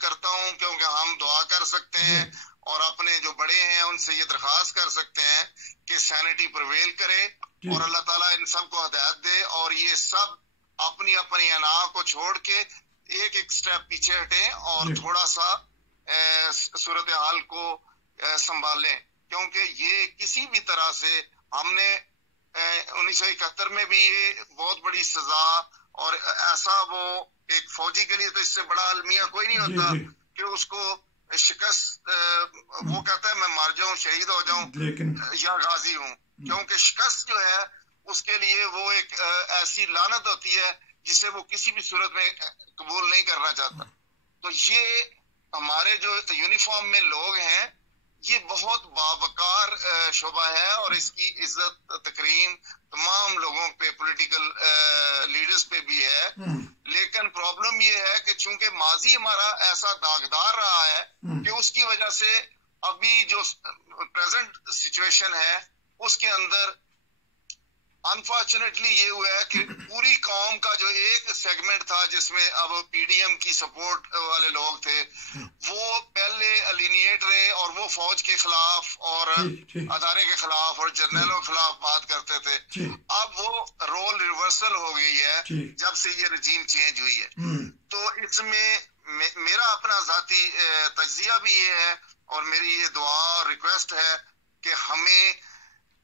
کرتا ہوں کیونکہ ہم دعا کر سکتے ہیں اور اپنے جو بڑے ہیں ان سے یہ درخواست کر سکتے ہیں کہ سینٹی پرویل کرے اور اللہ تعالیٰ ان سب کو ہدایت دے اور یہ سب اپنی اپنی انا کو چھوڑ کے ایک ایک سٹیپ پیچھے ہٹیں اور تھوڑا سا صورتحال کو سنبھالیں، کیونکہ یہ کسی بھی طرح سے ہم نے 1971 میں بھی یہ بہت بڑی سزا اور ایسا وہ ایک فوجی کے لیے تو اس سے بڑا المیہ کوئی نہیں ہوتا کہ اس کو شکست وہ کہتا ہے میں مر جاؤں شہید ہو جاؤں یا غازی ہوں، کیونکہ شکست جو ہے اس کے لیے وہ ایک ایسی لعنت ہوتی ہے جسے وہ کسی بھی صورت میں قبول نہیں کرنا چاہتا. تو یہ ہمارے جو یونیفارم میں لوگ ہیں یہ بہت باوقار شعبہ ہے اور اس کی عزت تکریم تمام لوگوں پہ پولیٹیکل لیڈرز پہ بھی ہے، لیکن پرابلم یہ ہے کہ چونکہ ماضی ہمارا ایسا داغدار رہا ہے کہ اس کی وجہ سے ابھی جو پریزنٹ سچویشن ہے اس کے اندر انفارچونیٹلی یہ ہوا ہے کہ پوری قوم کا جو ایک سیگمنٹ تھا جس میں اب پی ڈی ایم کی سپورٹ والے لوگ تھے وہ پہلے الینیٹ رہے اور وہ فوج کے خلاف اور ادارے کے خلاف اور جرنیلوں کے خلاف بات کرتے تھے. اب وہ رول ریورسل ہو گئی ہے جب سے یہ رجیم چینج ہوئی ہے. تو اس میں میرا اپنا ذاتی تجزیہ بھی یہ ہے اور میری یہ دعا اور ریکویسٹ ہے کہ ہمیں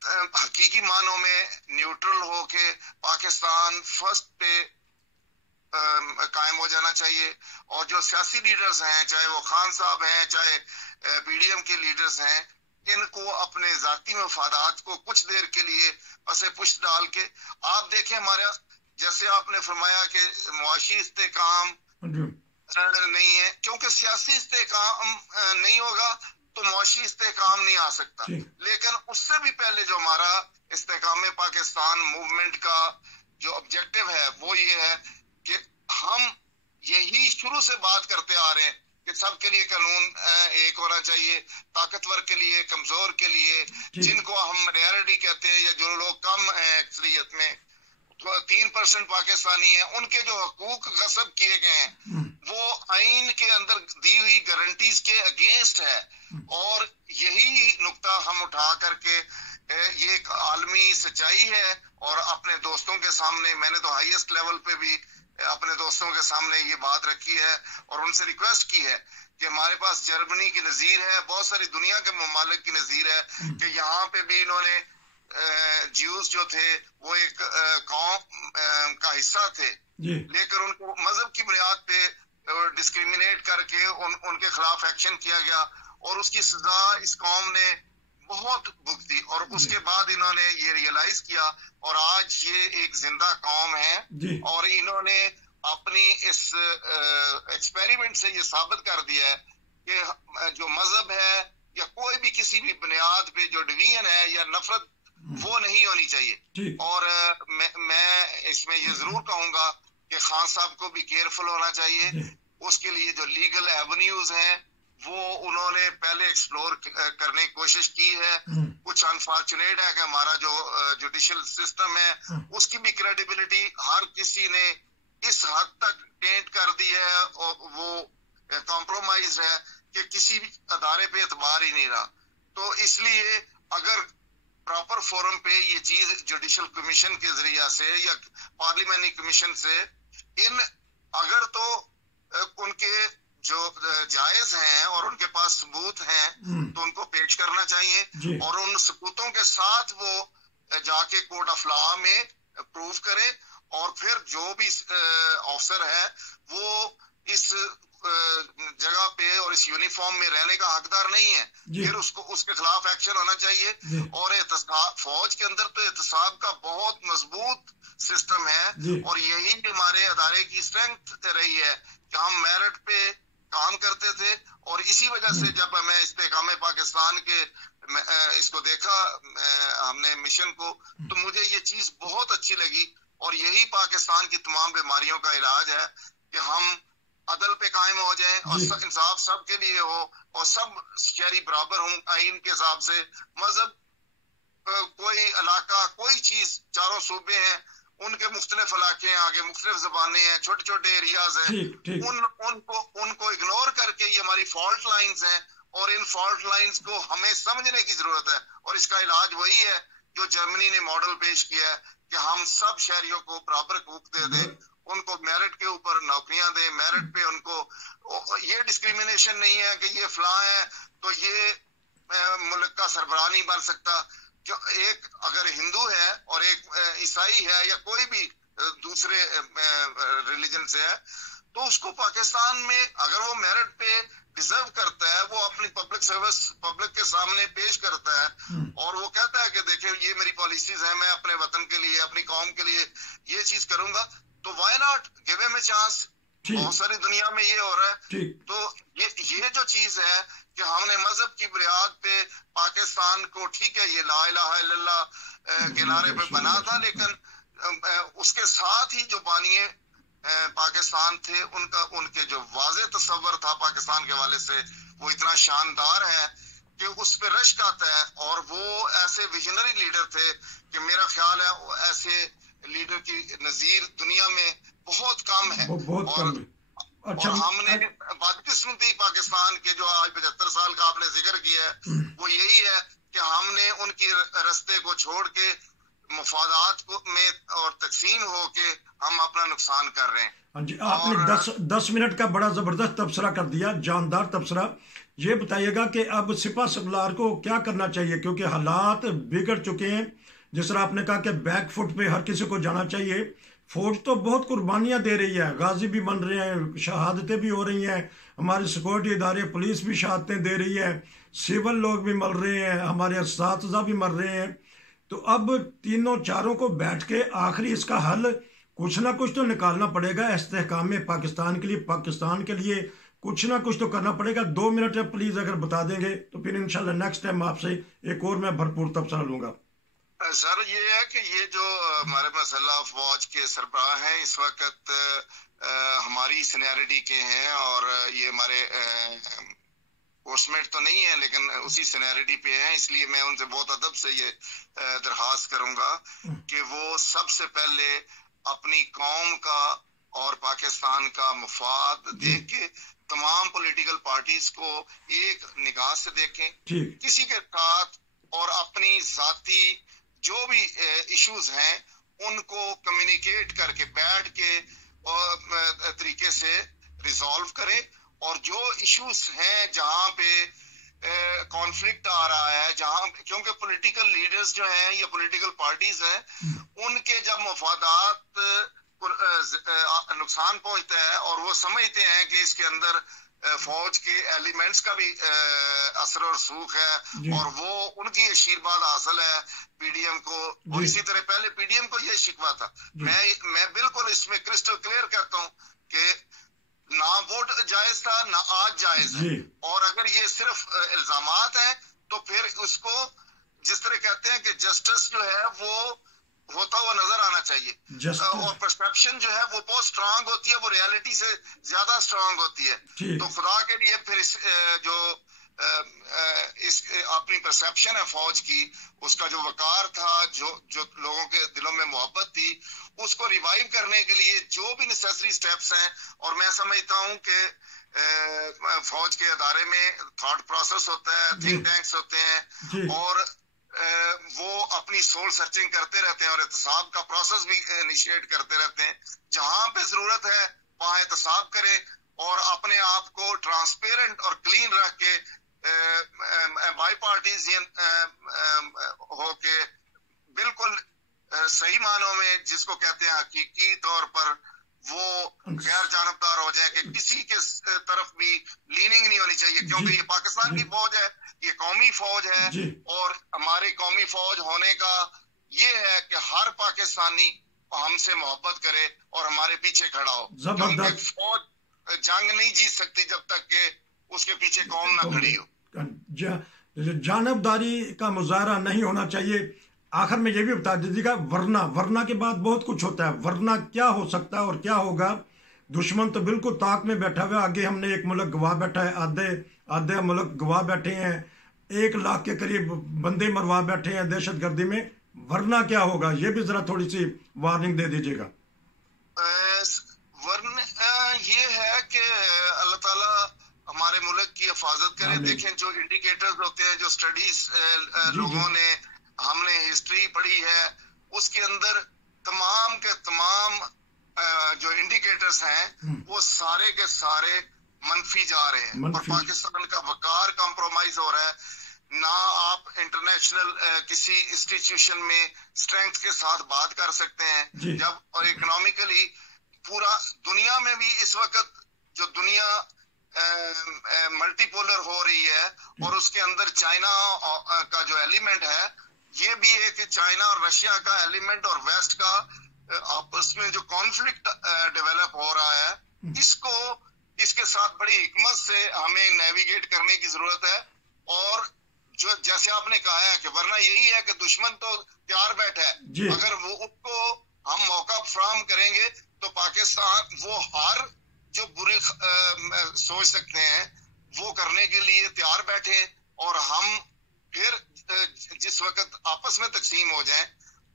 حقیقی معنوں میں نیوٹرل ہو کے پاکستان فرسٹ پہ قائم ہو جانا چاہیے اور جو سیاسی لیڈرز ہیں چاہے وہ خان صاحب ہیں چاہے پی ڈی ایم کے لیڈرز ہیں ان کو اپنے ذاتی مفادات کو کچھ دیر کے لیے پسے پشت ڈال کے آپ دیکھیں ہمارا جیسے آپ نے فرمایا کہ معاشی استحکام نہیں ہے، کیونکہ سیاسی استحکام نہیں ہوگا تو معاشی استحکام نہیں آ سکتا. لیکن اس سے بھی پہلے جو ہمارا استحکام پاکستان موومنٹ کا جو آبجیکٹو ہے وہ یہ ہے کہ ہم یہی شروع سے بات کرتے آ رہے ہیں کہ سب کے لیے قانون ایک ہونا چاہیے، طاقتور کے لیے کمزور کے لیے، جن کو ہم مائنورٹی کہتے ہیں یا جو لوگ کم ہیں اکثریت میں 3% پاکستانی ہیں ان کے جو حقوق غصب کیے گئے ہیں وہ آئین کے اندر دی ہوئی گارنٹیز کے اگینسٹ ہے. اور یہی نقطہ ہم اٹھا کر کے یہ ایک عالمی سچائی ہے اور اپنے دوستوں کے سامنے میں نے تو ہائیسٹ لیول پہ بھی اپنے دوستوں کے سامنے یہ بات رکھی ہے اور ان سے ریکویسٹ کی ہے کہ ہمارے پاس جرمنی کی نظیر ہے، بہت ساری دنیا کے ممالک کی نظیر ہے کہ یہاں پہ بھی انہوں نے جیوز جو تھے وہ ایک قوم کا حصہ تھے لیکن ان کو مذہب کی بنیاد پہ ڈسکریمنیٹ کر کے ان کے خلاف ایکشن کیا گیا اور اس کی سزا اس قوم نے بہت بھگتی اور اس کے بعد انہوں نے یہ ریئلائز کیا اور آج یہ ایک زندہ قوم ہے اور انہوں نے اپنی اس ایکسپیریمنٹ سے یہ ثابت کر دیا ہے کہ جو مذہب ہے یا کوئی بھی کسی بھی بنیاد پہ جو ڈویژن ہے یا نفرت وہ نہیں ہونی چاہیے. اور میں اس میں یہ ضرور کہوں گا کہ خان صاحب کو بھی کیئرفل ہونا چاہیے. اس کے لیے جو لیگل ایونیوز ہیں وہ انہوں نے پہلے ایکسپلور کرنے کی کوشش کی ہے. کچھ انفارچونیٹ ہے کہ ہمارا جو جوڈیشل سسٹم ہے اس کی بھی کریڈیبلٹی ہر کسی نے اس حد تک ٹینٹ کر دی ہے اور وہ کمپرومائز ہے کہ کسی بھی ادارے پہ اعتبار ہی نہیں رہا. تو اس لیے اگر پراپر فورم پہ یہ چیز جوڈیشل کمیشن کے ذریعہ سے یا پارلیمنٹری کمیشن سے اگر تو ان کے جو جائز ہیں اور ان کے پاس ثبوت ہیں تو ان کو پیش کرنا چاہیے اور ان ثبوتوں کے ساتھ وہ جا کے کورٹ آف لا میں پروف کرے اور پھر جو بھی آفسر ہے وہ اس جگہ پہ اور اس یونیفارم میں رہنے کا حقدار نہیں ہے پھر اس کے خلاف ایکشن ہونا چاہیے. اور فوج کے اندر تو احتساب کا بہت مضبوط سسٹم ہے اور یہی ہمارے ادارے کی اسٹرینتھ رہی ہے کہ ہم میرٹ پہ کام کرتے تھے اور اسی وجہ سے جب ہمیں استحکام پاکستان کے اس کو دیکھا ہم نے مشن کو تو مجھے یہ چیز بہت اچھی لگی اور یہی پاکستان کی تمام بیماریوں کا علاج ہے کہ ہم عدل پہ قائم ہو جائیں اور انصاف سب کے لیے ہو اور سب شہری برابر ہوں آئین کے حساب سے. مذہب کوئی علاقہ کوئی چیز چاروں صوبے ہیں ان کے مختلف علاقے ہیں آگے مختلف زبانیں ہیں چھوٹے چھوٹے ایریاز ہیں ان کو اگنور ہماری فالٹ لائنز ہیں اور ان فالٹ لائنز کو ہمیں سمجھنے کی ضرورت ہے. اور اس کا علاج وہی ہے جو جرمنی نے ماڈل پیش کیا ہے کہ ہم سب شہریوں کو برابر حقوق دے دیں, ان کو میرٹ کے اوپر نوکریاں دیں, میرٹ پہ ان کو یہ ڈسکریمنیشن نہیں ہے کہ یہ فلاں ہے تو یہ ملک کا سربراہ نہیں بن سکتا. جو ایک اگر ہندو ہے اور ایک عیسائی ہے یا کوئی بھی دوسرے ریلیجن سے ہے تو اس کو پاکستان میں اگر وہ میرٹ پہ ڈیزرو کرتا ہے, وہ اپنی پبلک سروس پبلک کے سامنے پیش کرتا ہے اور وہ کہتا ہے کہ دیکھیں یہ میری پالیسیز ہیں, میں اپنے وطن کے لیے اپنی قوم کے لیے یہ چیز کروں گا, تو وائی ناٹ گیو ہم اے چانس. بہت ساری دنیا میں یہ ہو رہا ہے. تو یہ جو چیز ہے کہ ہم نے مذہب کی بنیاد پہ پاکستان کو, ٹھیک ہے یہ لا الہ الا اللہ کے نعرے پہ بنا تھا, لیکن اس کے ساتھ ہی جو بانیے پاکستان تھے ان کے جو واضح تصور تھا پاکستان کے حوالے سے وہ اتنا شاندار ہے کہ اس پہ رشک آتا ہے. اور وہ ایسے ویژنری لیڈر تھے کہ میرا خیال ہے وہ ایسے لیڈر کی نظیر دنیا میں بہت کم ہے. اور ہم نے بدقسمتی پاکستان کے جو آج 75 سال کا آپ نے ذکر کیا ہے وہ یہی ہے کہ ہم نے ان کی رستے کو چھوڑ کے مفادات کو میں اور تقسیم ہو کے ہم اپنا نقصان کر رہے ہیں. ہاں جی, آپ نے 10 منٹ کا بڑا زبردست تبصرہ کر دیا, جاندار تبصرہ. یہ بتائیے گا کہ اب سپاہ سالار کو کیا کرنا چاہیے, کیونکہ حالات بگڑ چکے ہیں. جس طرح آپ نے کہا کہ بیک فٹ پہ ہر کسی کو جانا چاہیے. فوج تو بہت قربانیاں دے رہی ہے, غازی بھی بن رہے ہیں, شہادتیں بھی ہو رہی ہیں, ہمارے سیکورٹی ادارے پولیس بھی شہادتیں دے رہی ہے, سول لوگ بھی مر رہے ہیں, ہمارے اساتذہ بھی مر رہے ہیں. تو اب تینوں چاروں کو بیٹھ کے آخری اس کا حل کچھ نہ کچھ تو نکالنا پڑے گا. استحکام پاکستان کے لیے, پاکستان کے لیے کچھ نہ کچھ تو کرنا پڑے گا. 2 منٹ پلیز اگر بتا دیں گے تو پھر انشاءاللہ نیکسٹ ٹائم آپ سے ایک اور میں بھرپور تبصرہ لوں گا. سر یہ ہے کہ یہ جو ہمارے مسلح فوج کے سربراہ ہیں اس وقت ہماری سینیئرٹی کے ہیں اور یہ ہمارے پوسٹمیٹ تو نہیں ہے لیکن اسی سینیئرٹی پہ ہیں, اس لیے میں ان سے بہت ادب سے یہ درخواست کروں گا کہ وہ سب سے پہلے اپنی قوم کا اور پاکستان کا مفاد دیکھ کے تمام پولیٹیکل پارٹیز کو ایک نگاہ سے دیکھیں, کسی کے ساتھ اور اپنی ذاتی جو بھی ایشوز ہیں ان کو کمیونیکیٹ کر کے بیٹھ کے اور طریقے سے ریزالو کرے. اور جو ایشوز ہیں جہاں پہ کانفلکٹ آ رہا ہے, جہاں کیونکہ پولیٹیکل لیڈرز جو ہیں یا پولیٹیکل پارٹیز ہیں ان کے جب مفادات کو نقصان پہنچتا ہے اور وہ سمجھتے ہیں کہ اس کے اندر فوج کے ایلیمنٹس کا بھی اثر و رسوخ ہے اور وہ ان کی آشیرواد حاصل ہے پی ڈی ایم کو, اور اسی طرح پہلے پی ڈی ایم کو یہ شکوہ تھا. میں بالکل اس میں کرسٹل کلیئر کہتا ہوں کہ نہ ووٹ جائز تھا نہ آج جائز ہے, اور اگر یہ صرف الزامات ہیں تو پھر اس کو جس طرح کہتے ہیں کہ جسٹس جو ہے وہ ہوتا ہوا نظر آنا چاہیے, اور پرسپشن جو ہے وہ بہت اسٹرانگ ہوتی ہے, وہ ریالٹی سے زیادہ اسٹرانگ ہوتی ہے. تو خدا کے لیے پھر اس اپنی پرسپشن ہے فوج کی, اس کا جو وقار تھا, جو لوگوں کے دلوں میں محبت تھی, اس کو ریوائیو کرنے کے لیے جو بھی نیسیسری سٹیپس ہیں. اور میں سمجھتا ہوں کہ فوج کے ادارے میں تھاٹ پروسیس ہوتا ہے, تھنک ٹینکس ہوتے ہیں, اور وہ اپنی سول سرچنگ کرتے رہتے ہیں اور احتساب کا پروسیس بھی انیشیٹ کرتے رہتے ہیں. جہاں پہ ضرورت ہے وہاں احتساب کرے اور اپنے آپ کو ٹرانسپیرنٹ اور کلین رکھ کے بائی پارٹیزین ہو کے بالکل صحیح معنوں میں جس کو کہتے ہیں حقیقی طور پر وہ غیر جانبدار ہو جائے کہ کسی کے طرف بھی لیننگ نہیں ہونی چاہیے, کیونکہ یہ پاکستان کی فوج ہے, یہ قومی فوج ہے, اور ہماری قومی فوج ہونے کا یہ ہے کہ ہر پاکستانی ہم سے محبت کرے اور ہمارے پیچھے کھڑا ہو, کیونکہ فوج جنگ نہیں جیت سکتی جب تک کہ اس کے پیچھے قوم نہ کھڑی ہو. جانبداری کا مظاہرہ نہیں ہونا چاہیے. آخر میں یہ بھی بتا دیجیے گا, ورنہ کے بعد بہت کچھ ہوتا ہے. ورنہ کیا ہو سکتا ہے اور کیا ہوگا؟ دشمن تو بالکل طاق میں بیٹھا ہوا ہے. آگے ہم نے ایک ملک گواہ بیٹھا ہے, آدھے ملک گواہ بیٹھے ہیں, 1 لاکھ کے قریب بندے مروا بیٹھے ہیں دہشت گردی میں. ورنہ کیا ہوگا یہ بھی ذرا تھوڑی سی وارننگ دے دیجیے گا. ورنہ یہ ہے کہ اللہ تعالیٰ ہمارے ہمارے ملک کی حفاظت کرے. دیکھیں جو انڈیکیٹرز ہوتے ہیں، جو اسٹڈیز لوگوں نے، ہم نے ہسٹری پڑھی ہے، اس کے اندر تمام کے تمام جو انڈیکیٹرز ہیں وہ سارے کے سارے منفی جا رہے ہیں، اور پاکستان کا وقار کمپرومائز ہو رہا ہے. نہ آپ انٹرنیشنل کسی انسٹیٹیوشن میں اسٹرینتھ کے ساتھ بات کر سکتے ہیں جب، اور اکنامکلی پورا دنیا میں بھی اس وقت جو دنیا ملٹی پولر ہو رہی ہے، اور اس کے اندر چائنا کا جو ایلیمنٹ ہے، یہ بھی ہے کہ چائنا اور رشیا کا ایلیمنٹ اور ویسٹ کا آپس میں جو کانفلکٹ ڈیولپ ہو رہا ہے، اس کے ساتھ بڑی حکمت سے ہمیں نیویگیٹ کرنے کی ضرورت ہے. اور جو جیسے آپ نے کہا ہے کہ ورنہ یہی ہے کہ دشمن تو تیار بیٹھا ہے، اگر وہ اس کو ہم موقع فراہم کریں گے تو پاکستان وہ ہر جو بری سوچ سکتے ہیں وہ کرنے کے لیے تیار بیٹھے، اور ہم پھر جس وقت آپس میں تقسیم ہو جائیں،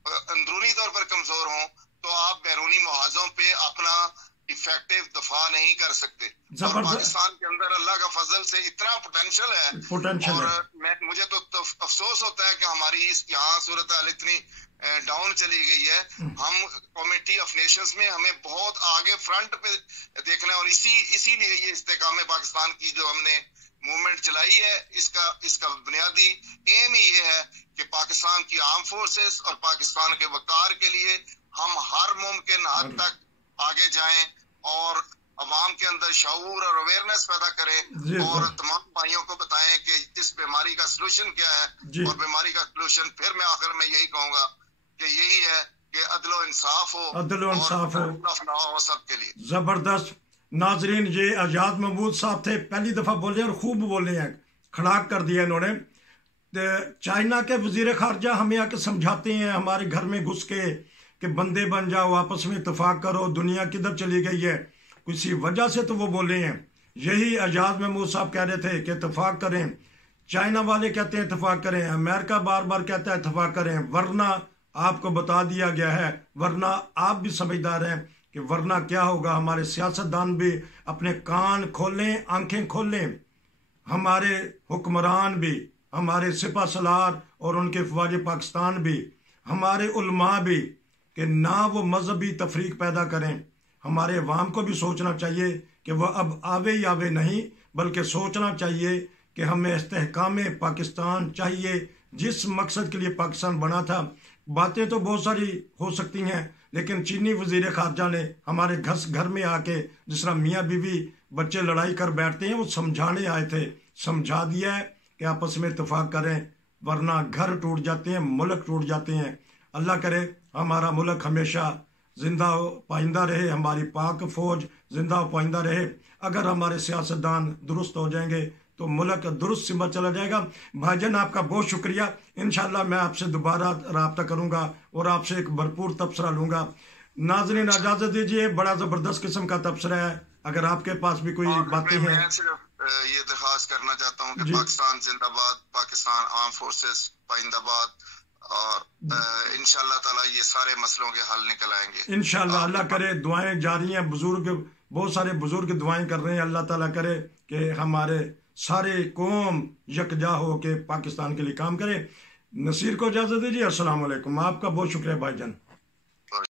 اندرونی طور پر کمزور ہوں، تو آپ بیرونی محاذوں پہ اپنا افیکٹو دفاع نہیں کر سکتے. اور پاکستان کے اندر اللہ کا فضل سے اتنا پوٹینشل ہے، اور مجھے تو افسوس ہوتا ہے کہ ہماری یہاں صورتحال اتنی ڈاؤن چلی گئی ہے. ہم کمیٹی آف نیشنز میں ہمیں بہت آگے فرنٹ پہ دیکھنا ہے، اور اسی لیے یہ استحکام پاکستان کی جو ہم نے موومنٹ چلائی ہے، اس کا بنیادی ایم ہی یہ ہے کہ پاکستان کی آرم فورسز اور پاکستان کے وقار کے لیے ہم ہر ممکن حد تک آگے جائیں، اور عوام کے اندر شعور اور اویئرنیس پیدا کریں، اور تمام بھائیوں کو بتائیں کہ اس بیماری کا سلوشن کیا ہے. اور بیماری کا سلوشن پھر میں آخر میں یہی کہوں گا کہ یہی ہے کہ عدل و انصاف ہو سب کے لیے. زبردست. ناظرین، یہ آزاد محمود صاحب تھے، پہلی دفعہ بولے اور خوب بولے ہیں، کھڑاک کر دیا انہوں نے. چائنا کے وزیر خارجہ ہمیں آ کے سمجھاتے ہیں ہمارے گھر میں گھس کے کہ بندے بن جاؤ، آپس میں اتفاق کرو، دنیا کدھر چلی گئی ہے. کسی وجہ سے تو وہ بولے ہیں. یہی آزاد محمود صاحب کہہ رہے تھے کہ اتفاق کریں. چائنا والے کہتے ہیں اتفاق کریں، امریکہ بار بار کہتا ہے اتفاق کریں، ورنہ آپ کو بتا دیا گیا ہے، ورنہ آپ بھی سمجھدار ہیں کہ ورنہ کیا ہوگا. ہمارے سیاستدان بھی اپنے کان کھولیں، آنکھیں کھولیں، ہمارے حکمران بھی، ہمارے سپہ سالار اور ان کے فوج پاکستان بھی، ہمارے علماء بھی، کہ نہ وہ مذہبی تفریق پیدا کریں. ہمارے عوام کو بھی سوچنا چاہیے کہ وہ اب آوے یا آوے نہیں، بلکہ سوچنا چاہیے کہ ہمیں استحکام پاکستان چاہیے، جس مقصد کے لیے پاکستان بنا تھا. باتیں تو بہت ساری ہو سکتی ہیں، لیکن چینی وزیر خارجہ نے ہمارے گھر میں آ کے، جس طرح میاں بیوی بچے لڑائی کر بیٹھتے ہیں، وہ سمجھانے آئے تھے. سمجھا دیا ہے کہ آپس میں اتفاق کریں، ورنہ گھر ٹوٹ جاتے ہیں، ملک ٹوٹ جاتے ہیں. اللہ کرے ہمارا ملک ہمیشہ زندہ و پائندہ رہے، ہماری پاک فوج زندہ و پائندہ رہے. اگر ہمارے سیاستدان درست ہو جائیں گے تو ملک درست سمت چلا جائے گا. بھائی جان، آپ کا بہت شکریہ. انشاءاللہ میں آپ سے دوبارہ رابطہ کروں گا اور آپ سے ایک بھرپور تبصرہ لوں گا. ناظرین اجازت دیجیے، بڑا زبردست قسم کا تبصرہ ہے. اگر آپ کے پاس بھی کوئی باتیں ہیں. میں صرف یہ درخواست کرنا چاہتا ہوں کہ پاکستان زندہ باد، پاکستان آرم فورسز پائندہ باد، اور انشاءاللہ تعالی یہ سارے مسئلوں کے حل نکل آئیں گے انشاءاللہ. اللہ کرے، دعائیں جاری ہیں، بہت سارے بزرگ دعائیں کر رہے ہیں. اللہ تعالیٰ کرے کہ ہمارے سارے قوم یکجا ہو کے پاکستان کے لیے کام کرے. نصیر کو اجازت دیجیے. السلام علیکم. آپ کا بہت شکریہ بھائی جان.